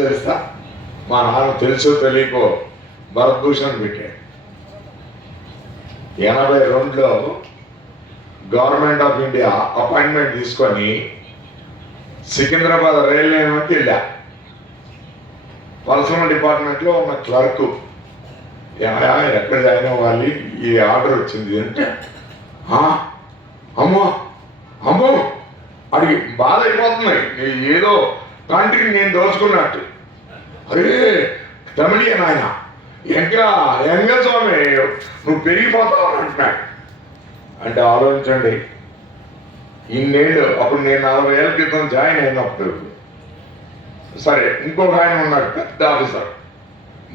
తెలుసా? మా నాన్న తెలుసో తెలియకో భరత్భూషణ్ పెట్టాడు. 82లో గవర్నమెంట్ ఆఫ్ ఇండియా అపాయింట్మెంట్ తీసుకొని సికింద్రాబాద్ రైల్వే నుంచి వెళ్ళా. పర్సనల్ డిపార్ట్మెంట్లో ఉన్న క్లర్క్ ఎక్కడ జాయిన్ అవ్వాలి, ఈ ఆర్డర్ వచ్చింది అంటే అమ్మో అమ్మో అడిగి బాధ అయిపోతున్నాయి. ఏదో కంట్రీ నేను దోచుకున్నట్టు. అరే తమిళియన్ ఆయన ఎంగా స్వామి నువ్వు పెరిగిపోతావు అని అంటున్నాడు. అంటే ఆలోచించండి, ఇన్నేళ్ళు అప్పుడు నేను 40 ఏళ్ళ క్రితం జాయిన్ అయినప్పుడు. సరే, ఇంకొక ఆయన ఉన్నాడు పెద్ద ఆఫీసర్,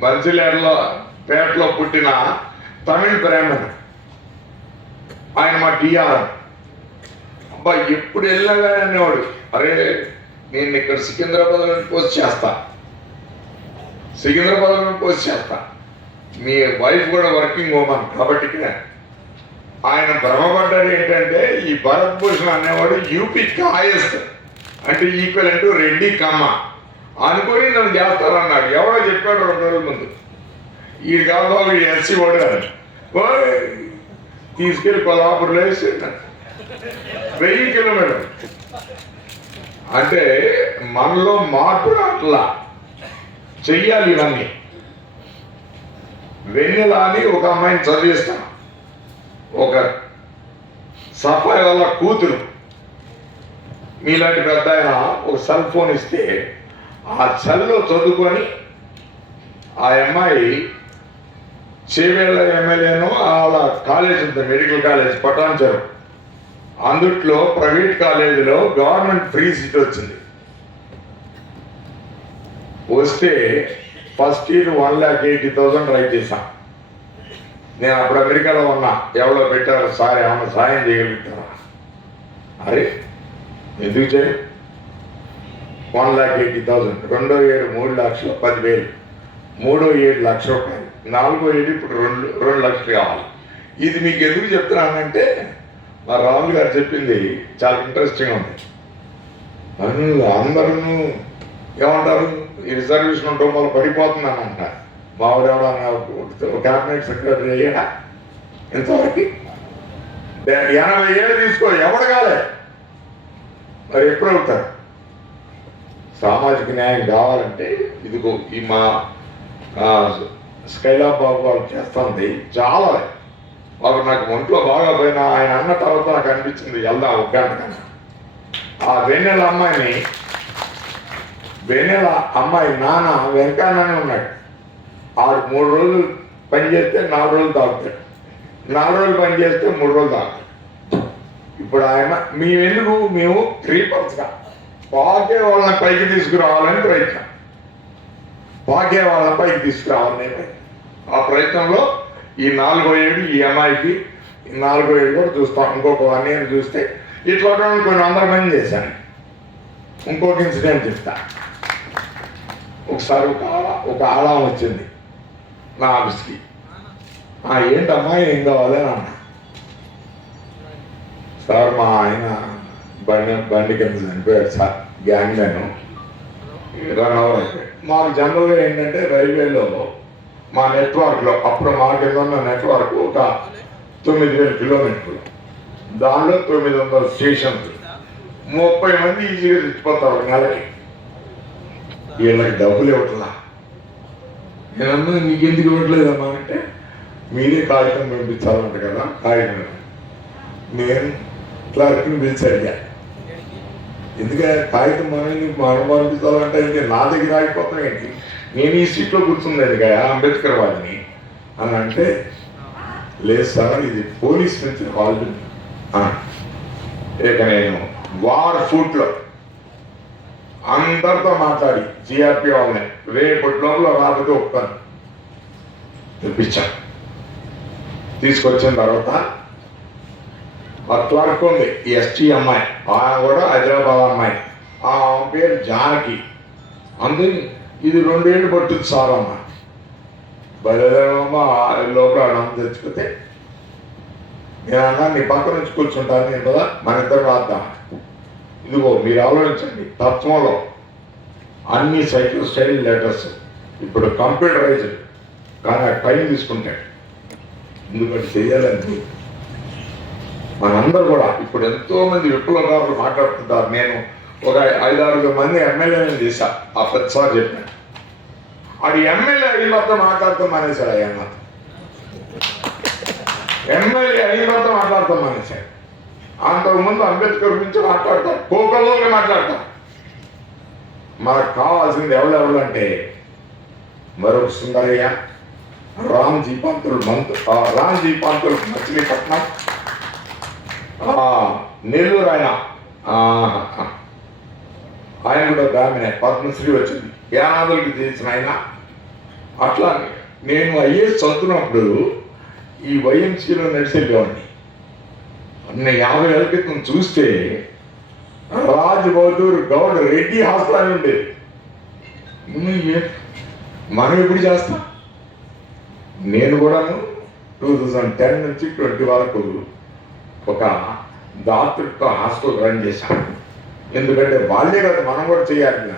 బన్సిలేరులో పేటలో పుట్టిన తమిళ బ్రాహ్మణ్. ఆయన మా టీఆర్. అబ్బా ఎప్పుడు వెళ్ళగా అనేవాడు, అరే నేను ఇక్కడ సికింద్రాబాద్లో పోస్ట్ చేస్తా, సికింద్రాబాద్లో పోస్ట్ చేస్తా, మీ వైఫ్ కూడా వర్కింగ్ ఉమెన్ కాబట్టి. ఆయన భ్రమపడ్డాడు ఏంటంటే ఈ భరత్భూషణ్ అనేవాడు యూపీకి హైయెస్ట్, అంటే ఈక్వల్ అంటూ రెడ్డి కమ్మ అనుకొని నన్ను చేస్తారన్నాడు. ఎవరో చెప్పాడు 2 రోజుల ముందు. ఈ కాదు ఎస్సీ ఓడారు, తీసుకెళ్ళి కొల్హాపూర్లో వేసి 1000 కిలోమీటర్లు. అంటే మనలో మార్పు అట్లా చెయ్యాలి. ఇవన్నీ వెన్నెల అని ఒక అమ్మాయిని చదివిస్తాను, ఒక సఫాయి వల్ల కూతురు. మీలాంటి పెద్ద ఆయన ఒక సెల్ ఫోన్ ఇస్తే ఆ సెల్లో చదువుకొని ఆ అమ్మాయి చేవేళ్ళ ఎమ్మెల్యేను వాళ్ళ కాలేజ్ ఉంటుంది, మెడికల్ కాలేజ్ పటాన్చెరు. అందుట్లో ప్రైవేట్ కాలేజీలో గవర్నమెంట్ ఫ్రీ సీట్ వచ్చింది. వస్తే ఫస్ట్ ఇయర్ 1,80,000 ట్రై చేశాను. నేను అప్పుడు అమెరికాలో ఉన్నా. ఎవరో పెట్టారు, సార్ ఏమన్నా సాయం చేయగలుగుతారా? అరే ఎందుకు చేయ, 1,80,000. రెండో ఏడు 3,10,000, మూడో 7 లక్షల రూపాయలు, నాలుగో ఏడు ఇప్పుడు 2 లక్షలు కావాలి. ఇది మీకు ఎందుకు చెప్తున్నానంటే మా రాహుల్ గారు చెప్పింది చాలా ఇంట్రెస్టింగ్ ఉంది. అందరూ ఏమంటారు, ఈ రిజర్వేషన్ ఉండడం వల్ల పడిపోతుందని అంటారు. మావిడెవడ క్యాబినెట్ సెక్రటరీ అయ్యాడా ఇంతవరకు? 80 ఏళ్ళు తీసుకో, ఎవడు కాలే, మరి ఎప్పుడు అవుతారు? సామాజిక న్యాయం కావాలంటే ఇదిగో ఈ మా స్కైలా బాబు వాళ్ళు చేస్తుంది చాలా. వాళ్ళు నాకు ఒంట్లో బాగా పోయినా ఆయన అన్న తర్వాత నాకు అనిపించింది వెళ్దాం 1 గంట కన్నా. ఆ వెన్నెల అమ్మాయి నాన్న వెంకన్ననే ఉన్నాడు. ఆడు 3 రోజులు పని చేస్తే 4 రోజులు తాగుతాడు, 4 రోజులు పని చేస్తే 3 రోజులు తాగుతాడు. ఇప్పుడు ఆయన మేము క్రీపర్స్గా పాకే వాళ్ళని పైకి తీసుకురావాలని ప్రయత్నం, పాకే వాళ్ళని పైకి తీసుకురావాలని ఆ ప్రయత్నంలో ఈ 4వ ఏడు ఈ అమ్మాయికి 4వ ఏడు కూడా చూస్తాం. ఇంకొక 1 ఇయర్ చూస్తే ఇట్లా కొన్ని 100 మంది చేశాను. ఇంకొక ఇన్సిడెంట్ చెప్తా. ఒకసారి ఒక ఆళం వచ్చింది నా ఆఫీస్కి. ఏంటమ్మా ఏం కావాలని అన్నా. సార్ మా ఆయన బండి కింద చనిపోయాడు sir, gang man, run over అయిపోయాడు. మాకు జనరల్గా ఏంటంటే రైల్వేలో మా నెట్వర్క్లో అప్పుడు మా కింద ఉన్న నెట్వర్క్ ఒక 9,000 కిలోమీటర్లు, దానిలో 900 స్టేషన్లు, 30 మంది ఈజీగా తెచ్చిపోతారు నెలకి. వీళ్ళకి డబ్బులు ఇవ్వట్లా. నేనన్నా నీకెందుకు ఇవ్వట్లేదమ్మా అంటే మీరే కాగితం పంపించాలంట కదా. కాగితం నేను క్లర్క్ని పిలిచి అడిగా, ఎందుకంటే కాగితం మనం పంపించాలంటే అయితే నా దగ్గర ఆగిపోతాం ఏంటి, నేను ఈ సీట్లో కూర్చుంది కదా అంబేద్కర్ వాడిని అని అంటే, లేదు సార్ ఇది పోలీస్ నుంచి కాల్. ఇక నేను వార్ ఫుట్లో అందరితో మాట్లాడి జిఆర్పి వాళ్ళని రేపటిలో రాబోతే ఒప్పుతాను తెప్పించాను. తీసుకొచ్చిన తర్వాత ఆ క్లర్క్ ఉంది ఎస్టీ అమ్మాయి, ఆమె కూడా హైదరాబాద్ అమ్మాయి, ఆ పేరు జానకి. అందుకని ఇది 2 ఏళ్ళు పట్టుద్ది సార్ అమ్మ. బయలుదేరమ్మా లోపల అన్నం తెచ్చుకుంటే నేను అన్నా నీ పక్క నుంచి కూర్చుంటాను నేను కదా, మన ఇద్దరు రాద్దాం. ఇదిగో మీరు ఆలోచించండి, తత్వంలో అన్ని సైకిల్ స్టైల్ లెటర్స్ ఇప్పుడు కంప్యూటరైజ్డ్, కానీ ఆ టైం తీసుకుంటాడు. ఎందుకంటే చేయాలని మనందరూ కూడా ఇప్పుడు ఎంతో మంది విప్లవకారులు మాట్లాడుతుంటారు. నేను ఒక 5-6 మంది ఎమ్మెల్యేలను చేశా, ఆ ప్రతిసారి చెప్పాను. అది ఎమ్మెల్యే అయిన మొత్తం మాట్లాడుతాం మానేశాడు. అయ్యన్న ఎమ్మెల్యే అయిన మొత్తం మాట్లాడుతాం మానేశాడు. అంతకుముందు అంబేద్కర్ గురించి మాట్లాడతారు, కోకల్లోనే మాట్లాడతారు. మనకు కావాల్సింది ఎవరెవరు అంటే మరొక సుందరయ్య, రామ్జీ పంతులు మచిలీపట్నం, నెల్లూరు ఆయన కూడా బ్రాహ్మణే, పద్మశ్రీ వచ్చింది, యానాదులకి చేసిన ఆయన. అట్లా నేను ఐఏఎస్ చదువుతున్నప్పుడు ఈ వైఎంసీలో నడిచెళ్ళేవాడిని. 50 ఏళ్ళ క్రితం చూస్తే రాజ్ బహదూర్ గౌడ్ రెడ్డి హాస్పిటల్ ఉండేది. మనం ఎప్పుడు చేస్తాం? నేను కూడాను 2010 నుంచి 20 వరకు ఒక డాక్టర్తో హాస్పిటల్ రన్ చేశాను. ఎందుకంటే వాళ్ళే కదా మనం కూడా చేయాలి.